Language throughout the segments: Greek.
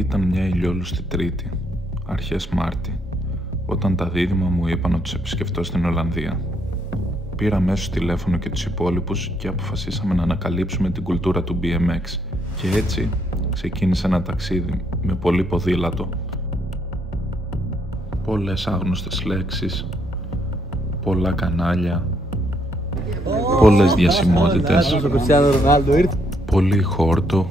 Ήταν μια ηλιόλουστη Τρίτη, αρχές Μάρτη, όταν τα δίδυμα μου είπαν να τους επισκεφτώ στην Ολλανδία. Πήρα αμέσως τηλέφωνο και τους υπόλοιπους και αποφασίσαμε να ανακαλύψουμε την κουλτούρα του BMX και έτσι ξεκίνησε ένα ταξίδι με πολύ ποδήλατο. Πολλές άγνωστες λέξεις, πολλά κανάλια, πολλές διασημότητες, πολύ χόρτο,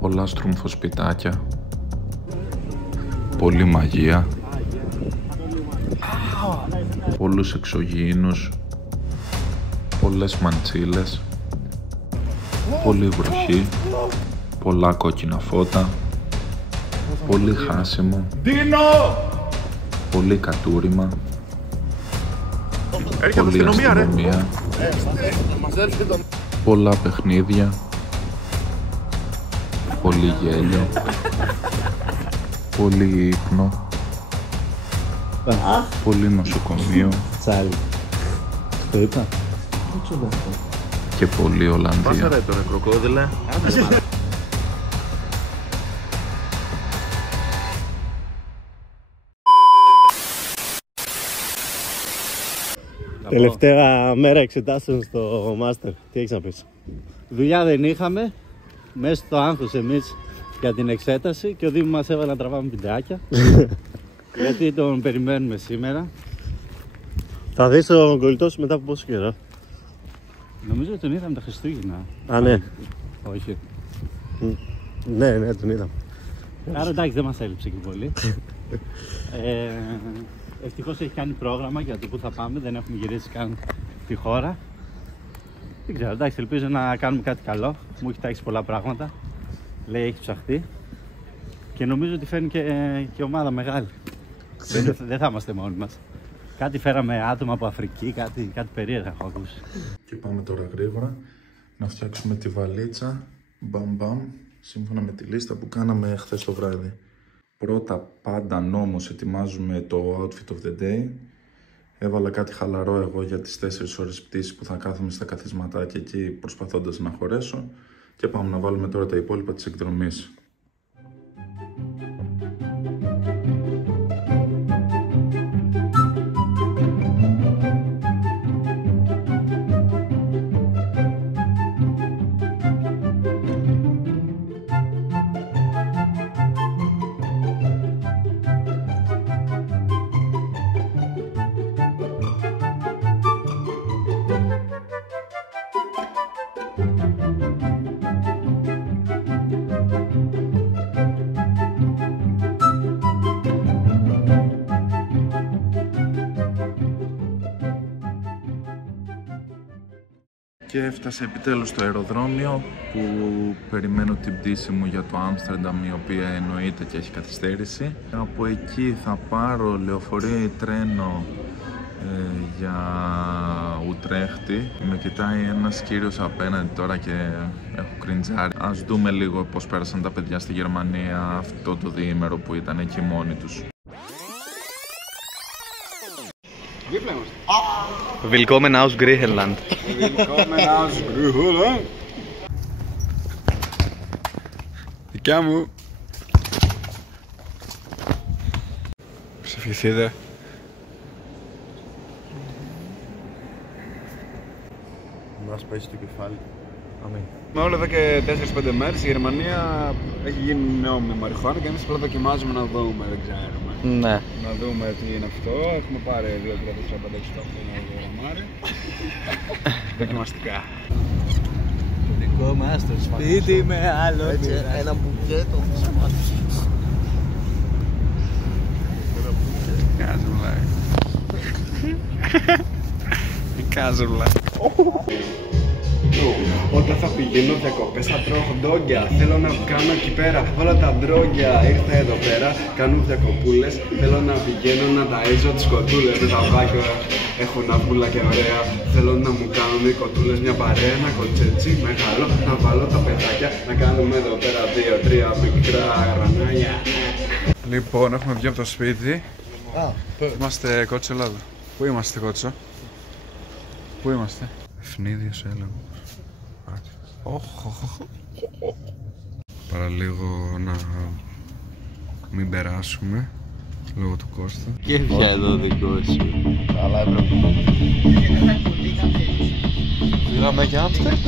πολλά στρουμφοσπιτάκια, πολλή μαγεία, πολλούς εξωγήινους, πολλές μαντσίλες, πολύ βροχή, πολλά κόκκινα φώτα, πολύ χάσιμο, πολύ κατούριμα, πολλή αστυνομία, πολλά παιχνίδια, πολύ γέλιο, πολύ ύπνο, πολύ νοσοκομείο και πολύ Ολλανδία. Πάσα ρε τώρα κροκόδιλε. Τελευταία μέρα εξετάσεων στο Master. Τι έχεις να πεις? Δουλειά δεν είχαμε. Μέσα στο άγχος εμείς για την εξέταση και ο Δήμος μας έβαλε να τραβάμε βιντεάκια. Γιατί τον περιμένουμε σήμερα. Θα δεις τον κολλητό σου μετά από πόσο καιρό? Νομίζω ότι τον είδαμε τα Χριστούγεννα. Α, ναι. Όχι. Ναι, τον είδαμε. Άρα εντάξει, δεν μας έλειψε και πολύ. Ευτυχώς έχει κάνει πρόγραμμα για το που θα πάμε, δεν έχουμε γυρίσει καν τη χώρα. Δεν ξέρω, εντάξει, ελπίζω να κάνουμε κάτι καλό. Μου έχει τάξει πολλά πράγματα. Λέει έχει ψαχτεί. Και νομίζω ότι φέρνει και ομάδα μεγάλη. Δεν θα είμαστε μόνοι μας. Κάτι φέραμε άτομα από Αφρική, κάτι περίεργα έχω ακούσει. Και πάμε τώρα γρήγορα να φτιάξουμε τη βαλίτσα, μπαμ, σύμφωνα με τη λίστα που κάναμε χθες το βράδυ. Πρώτα πάντα νόμος ετοιμάζουμε το outfit of the day. Έβαλα κάτι χαλαρό εγώ για τις 4 ώρες πτήσης που θα κάθομαι στα καθισματάκια εκεί προσπαθώντας να χωρέσω. Και πάμε να βάλουμε τώρα τα υπόλοιπα της εκδρομής. Και έφτασε επιτέλους στο αεροδρόμιο που περιμένω την πτήση μου για το Άμστερνταμ, η οποία εννοείται και έχει καθυστέρηση. Από εκεί θα πάρω λεωφορείο ή τρένο για Ουτρέχτη. Με κοιτάει ένας κύριος απέναντι τώρα και έχω κριντζάρει. Ας δούμε λίγο πώς πέρασαν τα παιδιά στη Γερμανία αυτό το διήμερο που ήταν εκεί μόνοι τους. Willkommen aus Griechenland. Willkommen aus Griechenland. Δικιά μου. Ψηφιστείτε. Μας πέσει το κεφάλι. Αμήν. Με όλα εδώ και 4-5 μέρες η Γερμανία έχει γίνει νέο μαριχουάνα και εμείς απλά δοκιμάζουμε να δούμε, δεν ξέρουμε. Ναι. Να δούμε τι είναι αυτό. Έχουμε πάρει 2-3-4-5-6-8 γραμμάρι. Δοκιμαστικά. Το δικό μας το σπίτι με άλλο. Έτσι, ένα μπουκέτο. Κάζουλα. Η κάζουλα. Όταν θα πηγαίνω διακοπές θα τρώω χοντόγια. Θέλω να κάνω εκεί πέρα όλα τα ντρόγια. Ήρθα εδώ πέρα, κάνω διακοπούλες. Θέλω να πηγαίνω να ταΐζω τις κοτούλες. Με τα βάκια έχω ναύπουλα και ωραία. Θέλω να μου κάνουν οι κοτούλες μια παρέα. Ένα κοτσέτσι μεγάλο, να βάλω τα παιδάκια. Να κάνουμε εδώ πέρα 2-3 μικρά γρανάκια. Λοιπόν, έχουμε βγει από το σπίτι. Είμαστε Κότσο Ελλάδα. Πού είμαστε Κότσο? Πού είμαστε? Ευνίδιος έλεγχος. Παραλίγο να μην περάσουμε λόγω του Κώστα. Και πια εδώ δικό σου. Αλλά έπρεπε. Πήγαμε για Άμστερνταμ.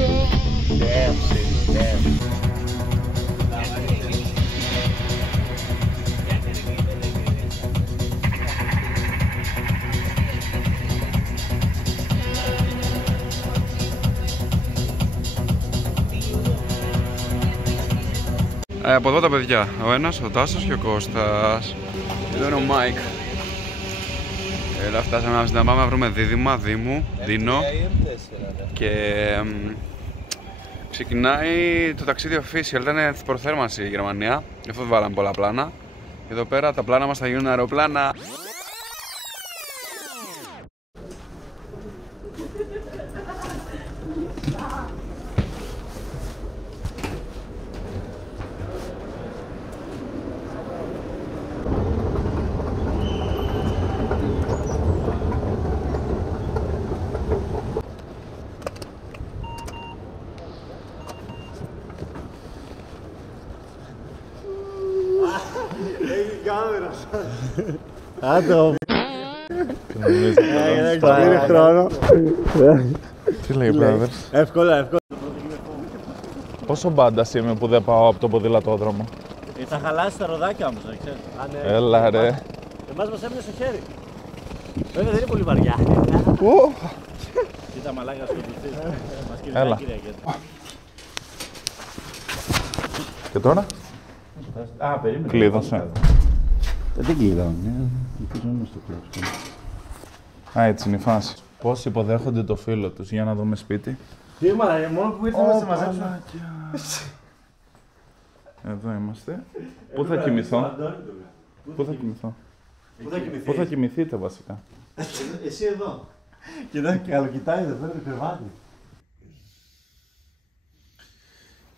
Από εδώ τα παιδιά, ο ένας, ο Τάσος και ο Κώστας. Εδώ είναι ο Μάικ. Έλα, φτάσαμε να πάμε να βρούμε δίδυμα, Δήμου, Δίνο. Και ξεκινάει το ταξίδι official, ήταν προθέρμανση η Γερμανία. Γι' αυτό βάλαμε πολλά πλάνα. Και εδώ πέρα τα πλάνα μας θα γίνουν αεροπλάνα. Άντε, Πήρε χρόνο. Τι λέει, brothers? Εύκολα. Πόσο μπάντας είμαι που δεν πάω από τον ποδηλατόδρομο. Θα χαλάσει τα ροδάκια όμως, να ξέρεις. Έλα ρε. Εμάς μας έμεινε στο χέρι. Βέβαια δεν είναι πολύ βαριά. Κοίτα μαλάκα σκοτωστής. Μας Έλα. Κυριακή. Και τώρα? Α, περίμενε. Κλείδωσε. Δεν κλείδωνε. Ελπίζουμε στο κλέψο. Α, έτσι είναι η φάση. Πώς υποδέχονται το φίλο τους, για να δούμε σπίτι. Τι μαλάκα, μόνο που ήρθαμε να σε μαζέψουμε. Εδώ είμαστε. Πού θα κοιμηθώ? Πού θα κοιμηθώ? Πού θα κοιμηθείτε βασικά? Εσύ εδώ. Κοιτά, καλοκοιτάει εδώ πέρα το κρεβάτι.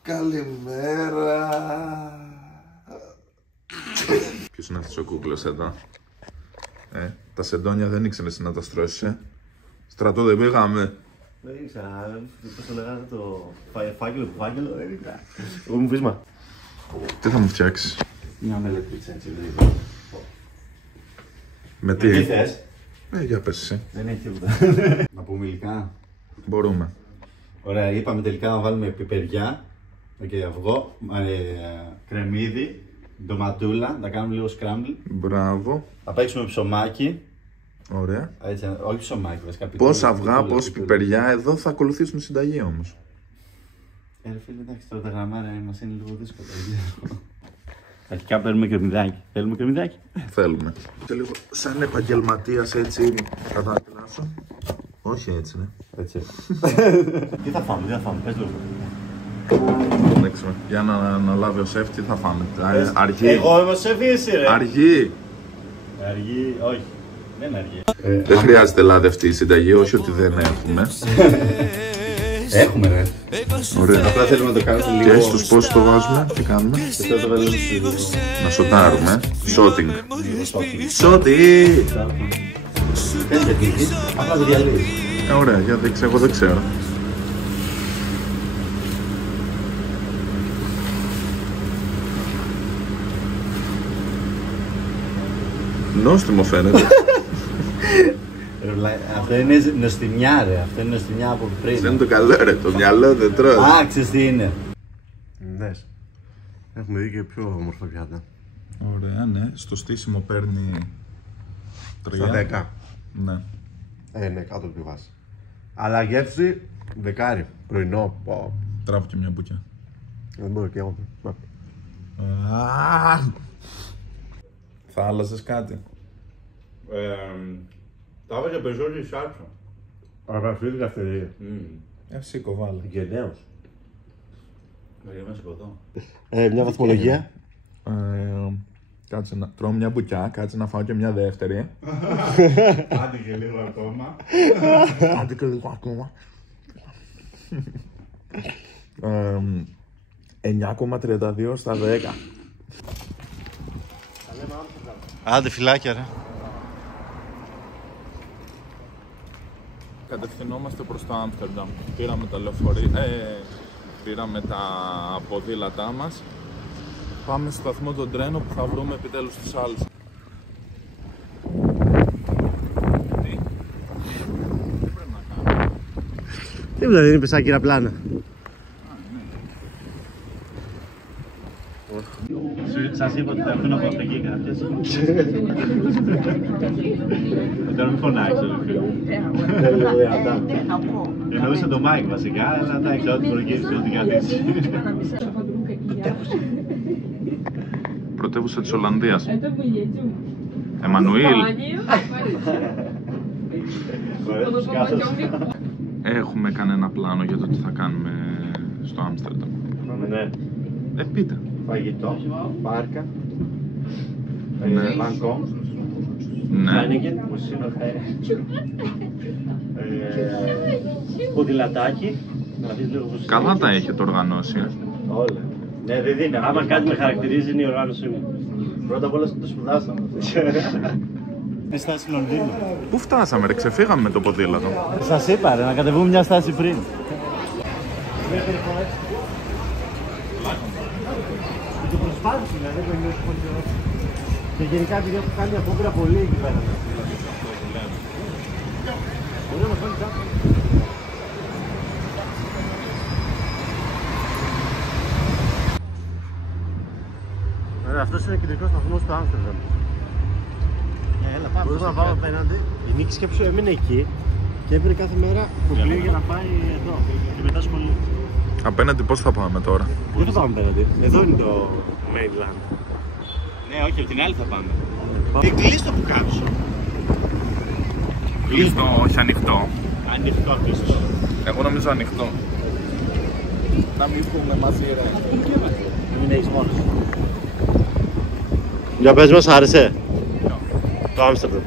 Καλημέρα. Ποιος είναι αυτός ο κούκλος εδώ? Τα σεντόνια δεν ήξερες να τα στρώσεις, Στρατό δεν πήγαμε. Δεν ήξερα, πώς το λέγανε το φάκελο του φάκελο, δεν ήξερα. Εγώ μου βίσμα. Τι θα μου φτιάξεις? Μια μελετήτσα έτσι λίγο. Με τι? θες? Για πες εσύ. Δεν έχει τίποτα. Να πούμε υλικά. Μπορούμε. Ωραία, είπαμε τελικά να βάλουμε πιπεριά, αυγό, κρεμμύδι, ντοματούλα, να κάνουμε λίγο σκράμπλ. Μπράβο. Θα παίξουμε ψωμάκι. Ωραία. Έτσι, όχι ψωμάκι, βασικά. Πόσα αυγά, πόση πιπεριά, εδώ θα ακολουθήσουν συνταγή όμως. Φίλε, εντάξει, τώρα τα γραμμάρια μας είναι λίγο δύσκολα. Αρχικά παίρνουμε κρεμμυδάκι. Θέλουμε κρεμμυδάκι? Θέλουμε. Και λίγο σαν επαγγελματίας έτσι θα δάχτυλάσω. Όχι έτσι, ναι. Έτσι. Τι θα φάμε, πες λίγο. Εντάξει, για να αναλάβει ο σεφ, τι θα φάμε? Αργή. Εγώ είμαι ο σεφ ή εσύ ρε? Αργή. Αργή, όχι. Δεν αργή. Δεν χρειάζεται λάδευτη η συνταγή, όχι ότι δεν έχουμε. Έχουμε ρε. Ωραία. Απλά θέλουμε να το κάνουμε Και λίγο. στους πόσους το βάζουμε, τι κάνουμε? Και το βάλουμε στο Να σοτάρουμε. Σότινγκ. Σότι! Κάνεις γιατί, απλά το διαλύεις. Ωραία, για δείξε, εγώ δεν ξέρω. Νόστιμο φαίνεται. Αυτό είναι νοστιμιά ρε, αυτό είναι νοστιμιά από πριν. Δεν είναι το καλό ρε, το μυαλό δεν τρώει. Α, ξέρεις τι είναι. Δες. Έχουμε δει και πιο όμορφα πιάτα. Ωραία, ναι. Στο στήσιμο παίρνει 3. Στα 10. Ναι. Ναι, κάτω από τη βάση. Αλλά γεύση, δεκάρι. Πρωινό. Τράβω και μια μπουκιά. Δεν μπορώ και εγώ. Θα άλλαζες κάτι? Τα έβαζε περισσότερη σάλτσα. Αλλά αυτή είναι καυτερία. Σήκω, βάλε. Γενναίος. Μεριά σηκωθώ. Μια βαθμολογία. Κάτσε να τρώω μια μπουκιά, κάτσε να φάω και μια δεύτερη. Άντε και λίγο ακόμα. Άντε και λίγο ακόμα. 9,32 στα 10. Άντε φυλάκια ρε. Κατευθυνόμαστε προς το Άμστερνταμ. Πήραμε τα λεωφορεία, πήραμε τα ποδήλατά μας Πάμε στο σταθμό των τρένων που θα βρούμε επιτέλους τη σάλτσα. Τίποτα, δεν είπες άκυρα πλάνα. Σας είπα ότι θα έρθουν από εκεί κάποιες. Τώρα μην φωνάξω, δεν λέω δυνατά. Εννοούσα το Μάικ βασικά, αλλά εντάξει, ό,τι προκύψει, ό,τι καλύψει. Πρωτεύουσα της Ολλανδίας. Εμμανουήλ. Έχουμε κανένα πλάνο για το τι θα κάνουμε στο Άμστερνταμ? Ναι. Πείτε. Φαγητό, πάρκα, Μπανκό. Ναι. Χάινικεν, μουσίνο ποδηλατάκι. Καλά τα έχετε οργανώσει. Όλα. Ναι, δεν είναι. Άμα κάτι με χαρακτηρίζει είναι η οργάνωσή μου. Πρώτα απ' όλα το σπουδάσαμε. Στη στάση Λονδίνου. Πού φτάσαμε ρε, ξεφύγαμε με το ποδήλατο. Σας είπα ρε, να κατεβούμε μια στάση πριν. Το προσπάθησε δηλαδή, δεν είναι πολύ. Και γενικά επειδή έχω κάνει απόπειρα πολύ εκεί πέρα. Μπορεί να φάνει κάτι. Ωραία, αυτός είναι ο κεντρικός σταθμός του Άμστερνταμ. Μπορούμε να πάμε απέναντι. Η Νίκη σκέψου έμεινε εκεί και έπαιρνε κάθε μέρα που πλοίο για να πάει εδώ και μετά σχολείο. Απέναντι πώς θα πάμε τώρα? Δεν θα πάμε απέναντι. Εδώ είναι το mainland. Ναι, όχι, από την άλλη θα πάμε. Κλείστο που κάψω. Κλείστο, όχι ανοιχτό. Ανοιχτό, κλείστο. Εγώ νομίζω ανοιχτό. Να μην πούμε μαζί ρε. Μην έχεις μόνος. Για πες μας, άρεσε? Το Άμστερνταμ.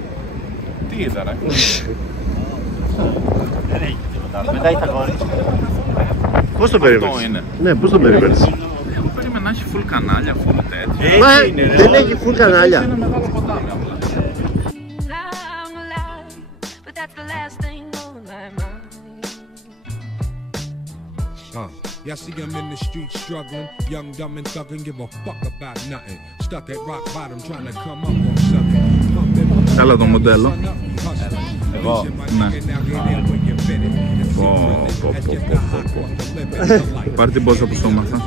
Τι είδα ρε? Δεν έχει τίποτα άλλο. Μετά έχει τα γόρια. Πώς το περίμενες? Αυτό είναι. Ναι, πώς το περίμενες? Εγώ περίμενα να έχει full κανάλια, full τέτοια. Δεν έχει full κανάλια. Είναι μεγάλο ποτάμι απλά. Y'all see him in the street struggling, young, dumb, and thuggin', give a fuck about nothing. Stuck at rock bottom, trying to come up on something. Έλα το μοντέλο. Εγώ. Ναι. Πάρ' την πόσα που σου έμαθα.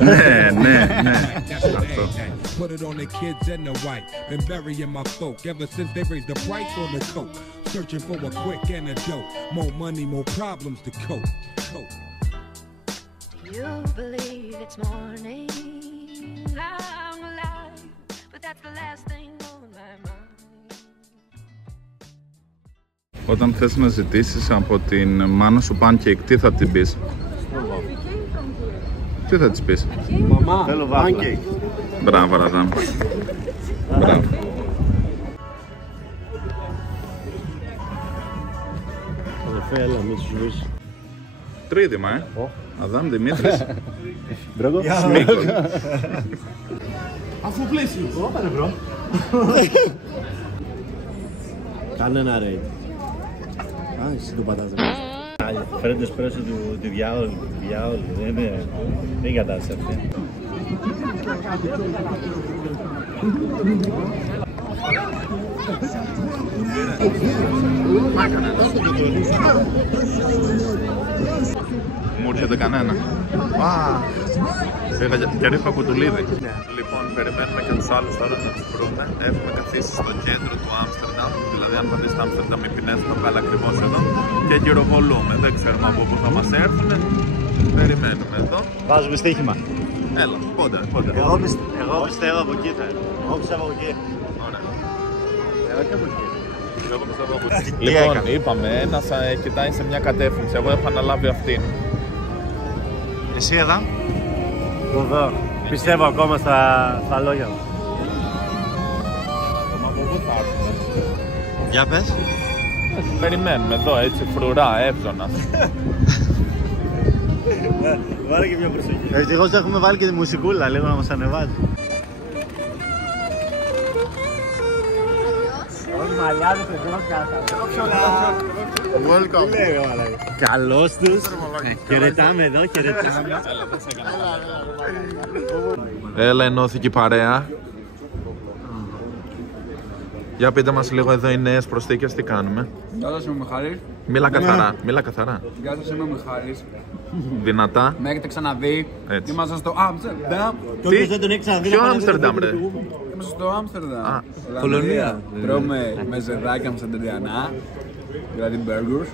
Ναι, ναι, ναι. Αυτό. Put it on the kids and the white. Been burying my folk ever since they raised the price on the coke. Searching for a quick antidote. More money, more problems to cope. You believe it's morning. I'm alive, but that's the last thing on my mind. Όταν θες να ζητήσεις από την μάνα σου pancake, τι θα την πεις? Τι θα της πεις? Μαμά, θέλω pancake. Μπράβο Ραδάμ. Μπράβο. Αδερφέ, έλα, μη σου βρεις. Τρίδημα, Αδάμ Δημήτρης. Μπρόγκο. Σμίκος. Αφού πλαίσιο. Όπα ρε μπρο. Κάνε ένα raid. Α, εσύ το πατάς. Φέρετε εσπρέσο του διάολου. Δεν είναι κατάσταση αυτή. Μου έρχεται κανένα. Πήγα και ρίχνω κουτουλίδι. Λοιπόν, περιμένουμε και τους άλλους τώρα να τους βρούμε. Έχουμε καθίσει στο κέντρο του Άμστερνταμ. Δηλαδή, αν πάτε στο Άμστερνταμ, οι ποινές θα βγάλει ακριβώς εδώ. Και γυροβολούμε. Δεν ξέρουμε από πού θα μας έρθουν. Περιμένουμε εδώ. Βάζουμε στοίχημα. Έλα, πότε. Εγώ πιστεύω από εκεί θα είναι. Εγώ πιστεύω από εκεί. Ωραία. Εγώ και από εκεί. Λοιπόν, είπαμε, ένας κοιτάει σε μια κατεύθυνση. Εγώ έχω αναλάβει αυτήν. Εσύ εδώ. Εδώ. Πιστεύω ακόμα στα λόγια μου. Μα από πού θα έρθουμε? Για πες. Περιμένουμε εδώ, έτσι, φρουρά, εύζωνα. Βάλε και μια προσοχή. Ευτυχώς έχουμε βάλει και τη μουσικούλα, λίγο να μας ανεβάζει. μαλλιάδες εδώ κάτω. Καλώς τους. Χαιρετάμε εδώ, χαιρετάμε. Έλα, ενώθηκε η παρέα. Για πείτε μας λίγο εδώ οι νέες προσθήκες, τι κάνουμε. Γεια σας, είμαι ο Μιχάλης. Μίλα καθαρά, μίλα καθαρά. Γεια σας, είμαι ο Μιχάλης. Δυνατά. Με έχετε ξαναδεί. Έτσι. Είμαστε στο Άμστερνταμ. Όποιος δεν τον έχει ξαναδεί. Ποιο Άμστερνταμ, ρε? Είμαστε στο Άμστερνταμ. Κολονία. Τρώμε με ζεδάκια αμστερντιανά. Δηλαδή burgers.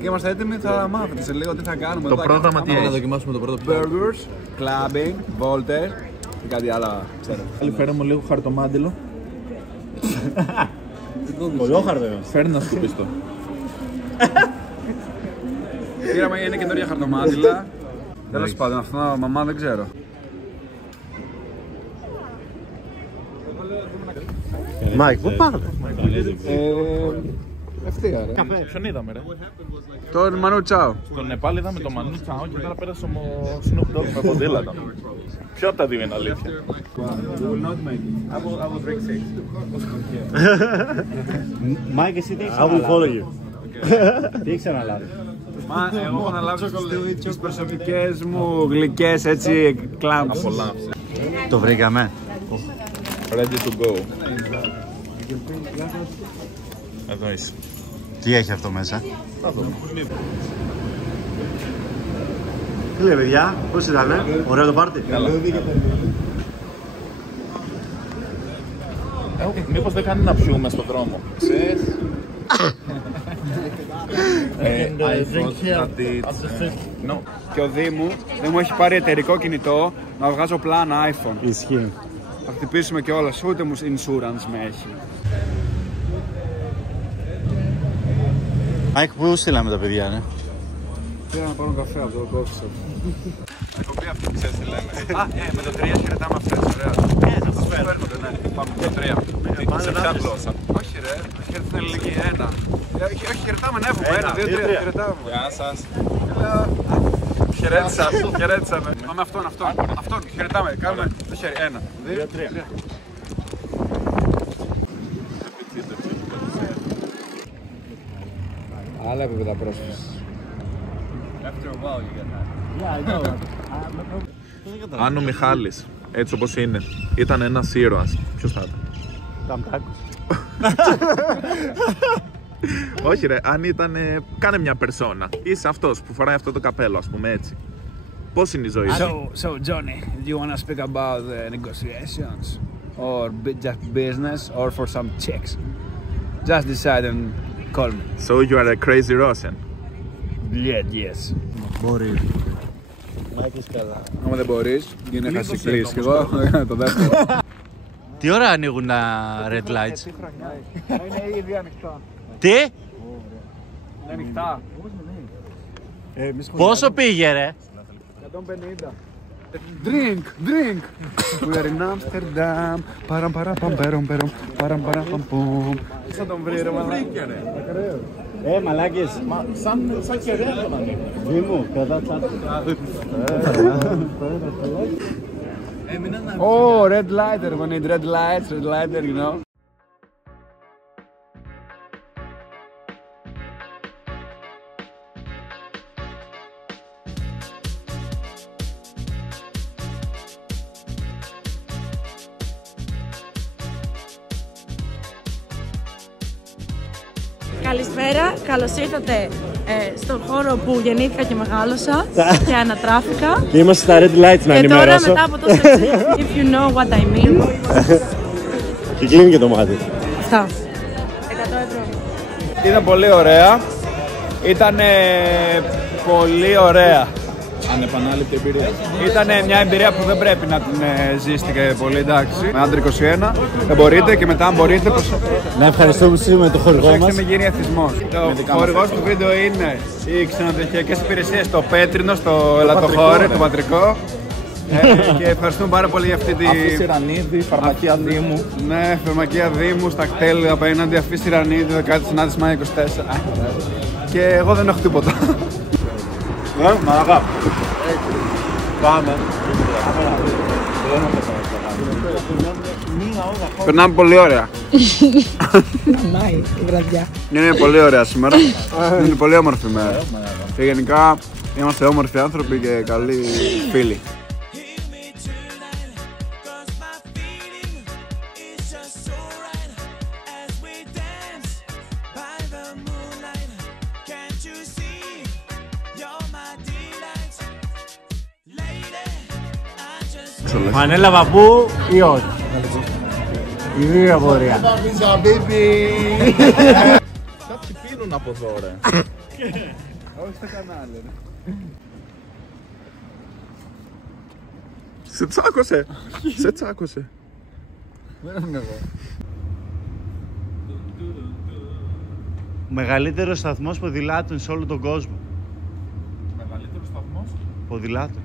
Και είμαστε έτοιμοι, θα μάθετε σε λίγο τι θα κάνουμε. Το πρόγραμμα τι Να έχει? δοκιμάσουμε το πρώτο Burgers, clubbing, volters και κάτι άλλο, ξέρω. Φέρε μου λίγο χαρτομάντιλο. Κολόχαρτο. Φέρνει να σκουπίσει το. Πήραμε, είναι καινούργια χαρτομάτιλα. Τέλος πάντων, αυτό μαμά δεν ξέρω. Μάικ, πού πάμε? Ευθεία ρε. Ποιον είδαμε, ρε? Τον Μανού Τσάο. Στον Νεπάλ είδαμε τον Μανού Τσάο και τώρα πέρασε ο Snoop Dogg με ποντήλατα. Ποιο από τα δύο είναι αλήθεια? Μάικ, εσύ τι έχεις αναλάβει? Τι έχεις αναλάβει? Μα εγώ έχω αναλάβει τις προσωπικές μου γλυκές έτσι κλάμπς. Απολαύσε. Το βρήκαμε. Ready to go. Εδώ είσαι. Τι έχει αυτό μέσα? Θα δούμε. Τι λέει, παιδιά, πώς ήτανε? Ωραίο το πάρτι? Μήπως δεν κάνει να πιούμε στον δρόμο? Ξέρεις. Και ο Δήμου δεν μου έχει πάρει εταιρικό κινητό να βγάζω πλάνα iPhone. Ισχύει. Θα χτυπήσουμε κιόλας, ούτε μου insurance με έχει. Μάικ, πού στείλαμε τα παιδιά, ναι? Πήρα να πάρω καφέ από το coffee shop. Εκπομπή αυτή, ξέρεις τι λέμε. Με το 3 χαιρετάμε αυτές, ωραία. Θα τους φέρω. Ναι, πάμε το 3. Σε ποια γλώσσα? Όχι ρε, χαιρετάμε την ελληνική, 1. Όχι, χαιρετάμε, ναι, εύχομαι, 1, 2, 3, χαιρετάμε. Γεια σας. Χαιρέτησαμε. Πάμε αυτόν, χαιρετάμε, κάνουμε το χέρι, 1, 2, 3. Άλλα επίπεδα πρόσφυσης. Αν ο Μιχάλης, έτσι όπως είναι, ήταν ένας ήρωας, ποιος θα ήταν? Καμπράκος. Όχι ρε, αν ήταν, κάνε μια περσόνα. Είσαι αυτός που φοράει αυτό το καπέλο, ας πούμε έτσι. Πώς είναι η ζωή σου? So Johnny, do you want to speak about the negotiations? Or just business or for some chicks? Just decide and call me. So you are a crazy Russian. Yes. Μπορεί. Μάικ, καλά. Άμα δεν μπορείς, γίνει να χάσει κλείσει κι εγώ, το δεύτερο. Τι ώρα ανοίγουν τα red lights? Είναι ήδη ανοιχτά. Τι? Είναι ανοιχτά. Πόσο πήγε, ρε? 150. Drink! We are in Amsterdam. Παραμ παραπαμ περομ περομ. Παραμ παραπαμ πομ. Θα τον βρει ρε μαλάκια. Μαλάκες. Σαν κεραία τον ανοίγω. Δήμου, κατά τσάτι. Oh, red lighter. We need red lighter, you know. Καλησπέρα, καλώς ήρθατε στον χώρο που γεννήθηκα και μεγάλωσα και ανατράφηκα. Και είμαστε στα red lights να ενημερώσω. Και τώρα μετά από τόσο if you know what I mean. Και κλείνει και το μάτι. Αυτά. 100 ευρώ. Ήταν πολύ ωραία. Ήταν πολύ ωραία. Ανεπανάληπτη εμπειρία. Ήταν μια εμπειρία που δεν πρέπει να την ζήσετε και πολύ, εντάξει. Με άντρα 21 δεν μπορείτε και μετά αν μπορείτε Να ευχαριστούμε το χορηγό μας. με γίνει εθισμός. Ο χορηγός του βίντεο είναι οι ξενοδοχειακές υπηρεσίες στο Πέτρινο, στο Ελατοχώρι, το πατρικό. Και ευχαριστούμε πάρα πολύ για αυτή τη... Αφή Ιρανίδη, φαρμακεία Δήμου. Ναι, φαρμακεία Δήμου, στα κτέλ απέναντι, Αφή Ιρανίδη, 10η συνάντηση Μάη 24. Και εγώ δεν έχω τίποτα. Μαλακά. Πάμε. Περνάμε πολύ ωραία. Νάει η βραδιά. Είναι πολύ ωραία σήμερα. Είναι πολύ όμορφη μέρα. Και γενικά είμαστε όμορφοι άνθρωποι και καλοί φίλοι. Φανέλα παππού ή όχι? Η δύο απορία. Κάποιοι πίνουν από εδώ, ρε. Όχι στο κανάλι, ρε. Σε τσάκωσε. Σε τσάκωσε. Δεν είμαι εγώ. Μεγαλύτερος σταθμός ποδηλάτων σε όλο τον κόσμο. Μεγαλύτερος σταθμός Ποδηλάτων.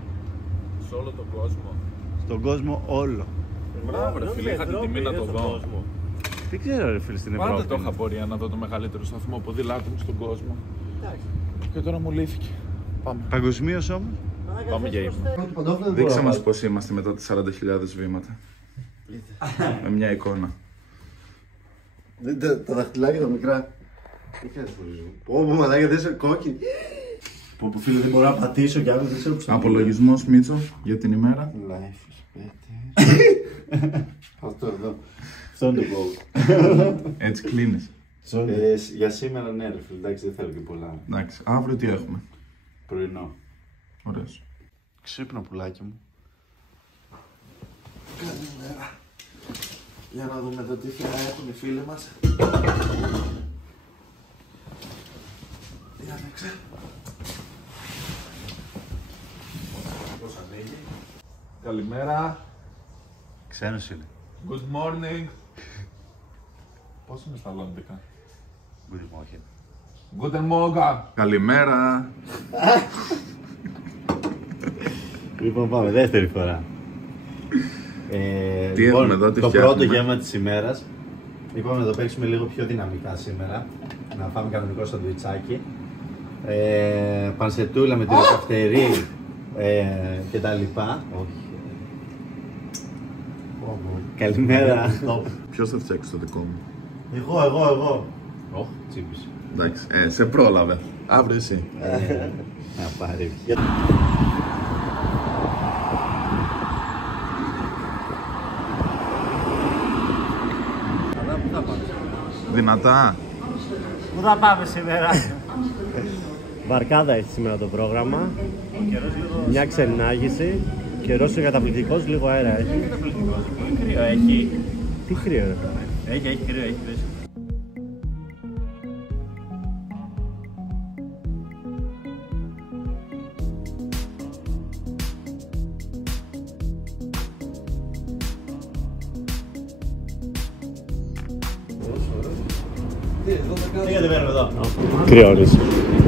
σε όλο τον κόσμο. Στον κόσμο όλο. Μπράβο ρε φίλε, είχα την τιμή να το δω. Δεν ξέρω ρε φίλε στην Ευρώπη. Πάντα το είχα πορεία να δω το μεγαλύτερο σταθμό ποδηλάτων στον κόσμο. Και τώρα μου λύθηκε. Πάμε. Παγκοσμίως όμως. Πάμε για ύπνο. Δείξε μας πώς είμαστε μετά τις 40.000 βήματα. Με μια εικόνα. Δείτε τα δαχτυλάκια τα μικρά. Πω μαλάκια δεν είσαι κόκκινη. Που φίλε δεν μπορώ να πατήσω κι άλλο, δεν ξέρω που. Απολογισμός Μίτσο για την ημέρα. Life is better. Αυτό εδώ. Αυτό είναι το goal. Έτσι κλείνεις. Για σήμερα ναι ρε φίλε, εντάξει δεν θέλω και πολλά. Εντάξει, αύριο τι έχουμε? Πρωινό. Ωραίος. Ξύπνο πουλάκι μου. Καλημέρα. Για να δούμε το τι θα έχουν οι φίλοι μας. Για δεξιά. Πώς ανοίγει. Καλημέρα. Ξένος είναι. Good morning. Πώς είναι στα Ολλανδικά? Good morning. Guten Morgen. Καλημέρα. Λοιπόν πάμε, δεύτερη φορά. Τι έχουμε εδώ, τι το φτιάχνουμε? πρώτο γεύμα της ημέρας. Είπαμε να το παίξουμε λίγο πιο δυναμικά σήμερα. Να φάμε κανονικό σαντουιτσάκι. Πανσετούλα με τυροκαυτερί και τα λοιπά. Όχι. Καλημέρα. Ποιος θα φτιάξει το δικό μου? Εγώ. Όχι, τσίπησε. Εντάξει, σε πρόλαβε. Αύριο εσύ. Να πάρει. Δυνατά. Πού θα πάμε σήμερα? Βαρκάδα έχει σήμερα το πρόγραμμα. Μια ξενάγηση. Καιρός είναι καταπληκτικός, λίγο αέρα έχει. Πολύ κρύο έχει. Τι κρύο ρε. Έχει κρύο, έχει. Τι γιατί παίρνουμε εδώ? Κρυώνεις.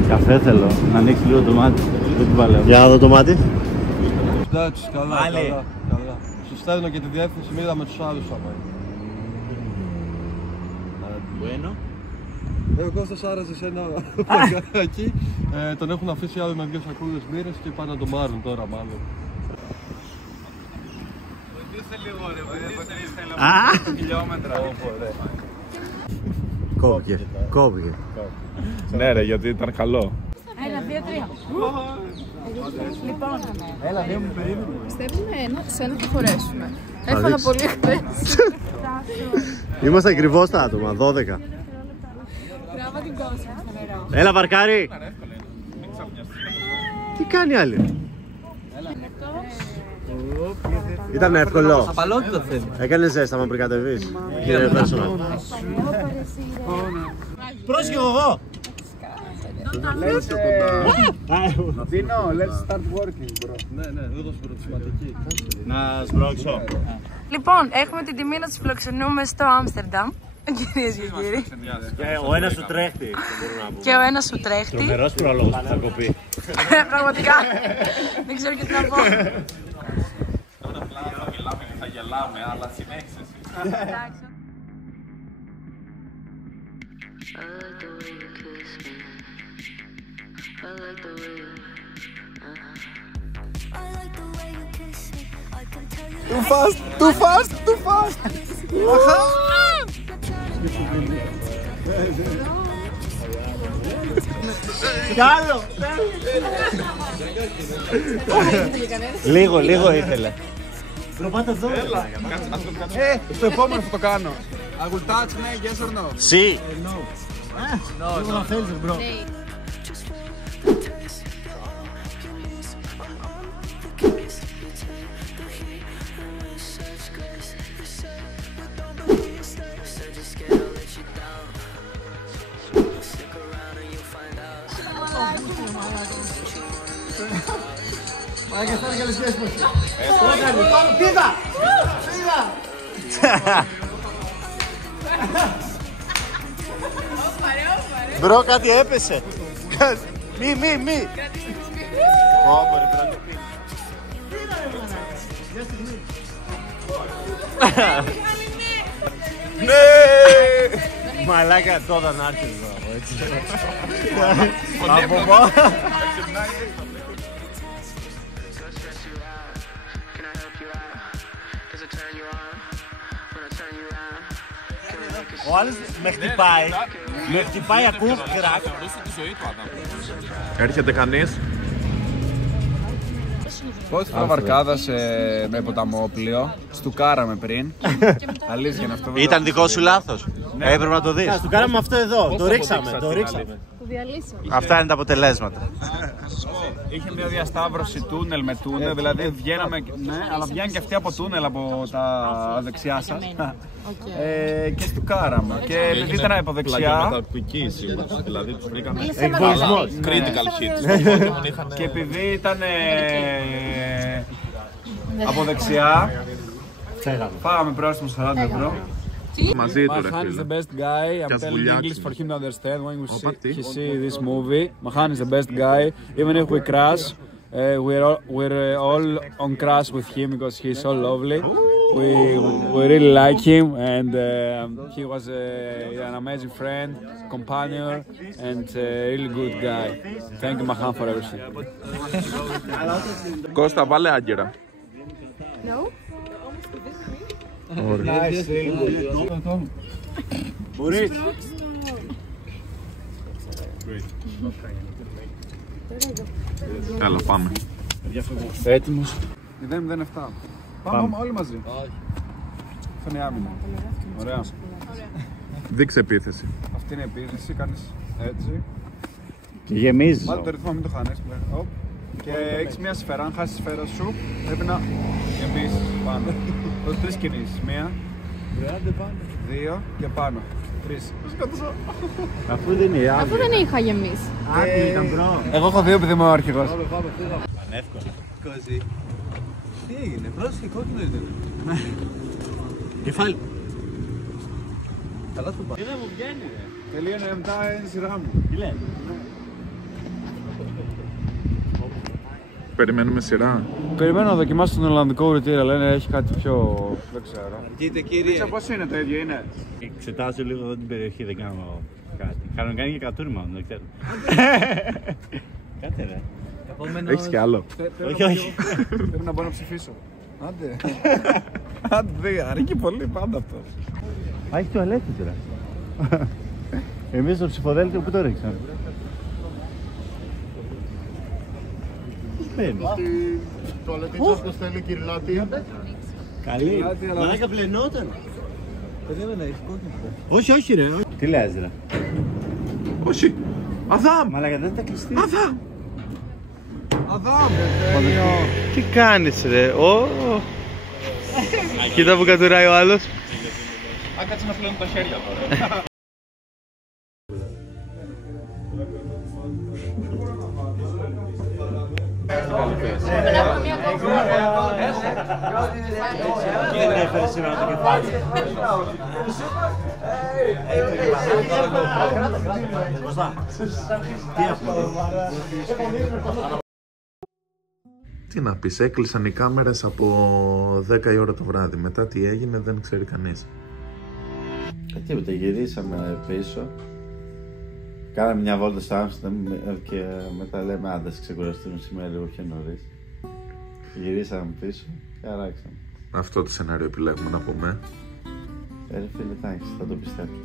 Καφέ θέλω, να ανοίξει λίγο το μάτι. Δεν την παλαιώ. Για να δω το μάτι. Εντάξει, καλά. Σου στέλνω και τη διεύθυνση, μοίρα με τους άλλους άμα είναι. Bueno. Ο Κώστας άρεσε σε ένα εκεί, τον έχουν αφήσει άλλοι με 2 σακούλες μπύρες και πάνε να τον πάρουν τώρα μάλλον. Βοηθήστε λίγο ρε, βοηθήστε χιλιόμετρα. Κόπηκε. Ναι ρε, γιατί ήταν καλό. 1, 2, 3. Λοιπόν, Έλα, δύο μου περίμενε. πιστεύουμε σε ένα θα χωρέσουμε. Έφαγα πολύ χθες. Είμαστε ακριβώς τα άτομα, 12. Γράβα την κόση μου στο νερό. Έλα βαρκάρι. Τι κάνει η άλλη? Ήταν εύκολο. Απαλότητα θέλει. Έκανε ζέσταμα πριν κατεβείς. Κύριε Πέρσονα. Πρόσχε εγώ! Δίνω, let's start working bro. Ναι, εδώ σου ερωτηματική. Να σμπρώξω. Λοιπόν, έχουμε την τιμή να τους φιλοξενούμε στο Άμστερνταμ. Κυρίες και κύριοι. Ο ένας σου τρέχτη. Και ο ένας σου τρέχτη. Τρομερός πρόλογος που θα κοπεί. Πραγματικά. Δεν ξέρω και τι να πω. Τώρα απλά θα γελάμε και θα γελάμε, αλλά συνέχισε εσύ. I like the way you kiss me. I can tell you Too fast, too fast, too fast. Λίγο ήθελε. Προπάτα εδώ. Στο επόμενο θα το κάνω. I will touch, ναι, yes or no. Sí. No. No, θέλεις, bro. Μαλάκα, θα είναι καλές σχέσεις μας. Μπρο, κάτι έπεσε. Μη. Ναι! Μαλάκα, τώρα να έρθει εδώ, έτσι. Από πάνω. Ο άλλος με χτυπάει, ακούω κράκ. Έρχεται κανείς. Πρώτη φορά βαρκάδα με ποταμόπλιο, στουκάραμε πριν. Αλήθεια είναι αυτό. Ήταν δικό σου λάθος. Έπρεπε να το δεις. Του κάναμε αυτό εδώ, το ρίξαμε. Αυτά είναι τα αποτελέσματα. Είχε μια διασταύρωση τούνελ με τούνελ, δηλαδή βγαίναμε, ναι, αλλά βγαίνει και αυτή από τούνελ από τα δεξιά σας. Και στουκάραμε. Και επειδή ήταν από δεξιά. Δηλαδή τους βρήκαμε. Critical hits. Και επειδή ήταν από δεξιά, φάγαμε πρόστιμο 40 ευρώ. Μαζί του, ρε Mahan is φίλε. the best guy. I'm telling English for him to understand when he see this movie. Mahan is the best guy. Even if we crash, we're all on crash with him because he's so lovely. We really like him, and he was an amazing friend, companion, and a really good guy. Thank you, Mahan, for everything. Κώστα, βάλε άγκυρα. No? Μπορεί. Καλά, πάμε. Έτοιμος. 0-0-7. Πάμε όλοι μαζί. Αυτό είναι η άμυνα. Ωραία. Δείξε επίθεση. Αυτή είναι η επίθεση, κάνεις έτσι. Και γεμίζεις. Βάλε το ρυθμό, μην το χάνεις. Και έχεις μια σφαίρα, αν χάσεις τη σφαίρα σου, πρέπει να γεμίσεις πάνω. Τότε 3 κινήσεις. 1, 2 και πάνω. 3. Αφού δεν είναι Αφού δεν είχα γεμίσει. Εγώ έχω 2 επειδή είμαι ο αρχηγός. Πανεύκολα. Τι έγινε, πρόσεχε, κόκκινο ήταν. Κεφάλι. Καλά του πάει. Δεν μου βγαίνει, ρε. Τελείωνε μετά η σειρά μου. Τι λέει. Περιμένουμε σειρά. Περιμένω να δοκιμάσω τον Ολλανδικό ουρητήρα, λένε έχει κάτι πιο... δεν ξέρω. Αργείτε κύριε. Πώς είναι το ίδιο, είναι. Εξετάζω λίγο εδώ την περιοχή, δεν κάνω κάτι. Κανονικά είναι και κατούρμα, δεν ξέρω. Κάτε ρε. Έχεις κι άλλο. Όχι. Πρέπει να μπορώ να ψηφίσω. Άντε. Άντε, αρκεί πολύ πάντα αυτό. Α, έχει τουαλέτες ρε. Εμείς στο ψηφοδέλτιο που το ρίξαμε. Πώς μπαίνει. Τουαλετίτσα που στέλνει κυριλάτη. Καλή. Μαλάκα πλενόταν. Περίμενε, έχει κόκκινο. Όχι, όχι ρε. Τι λες ρε. Όχι. Αδάμ. Μαλάκα δεν τα κλειστεί. Αδάμ. Αδάμ. Τι κάνεις ρε. Κοίτα που κατουράει ο άλλος. Α, κάτσε να πλένω τα χέρια τώρα. Δεν έφερε σήμερα το κεφάλι. Κωστά. Τι αυτό. Τι να πεις, έκλεισαν οι κάμερες από 10 η ώρα το βράδυ. Μετά τι έγινε δεν ξέρει κανείς. Τίποτα, γυρίσαμε πίσω. Κάναμε μια βόλτα στο Άμστερνταμ και μετά λέμε άντε ξεκουραστούμε σήμερα λίγο πιο νωρίς. Γυρίσαμε πίσω και αράξαμε. Αυτό το σενάριο επιλέγουμε να πούμε. Ρε φίλε, εντάξει, θα το πιστέψω.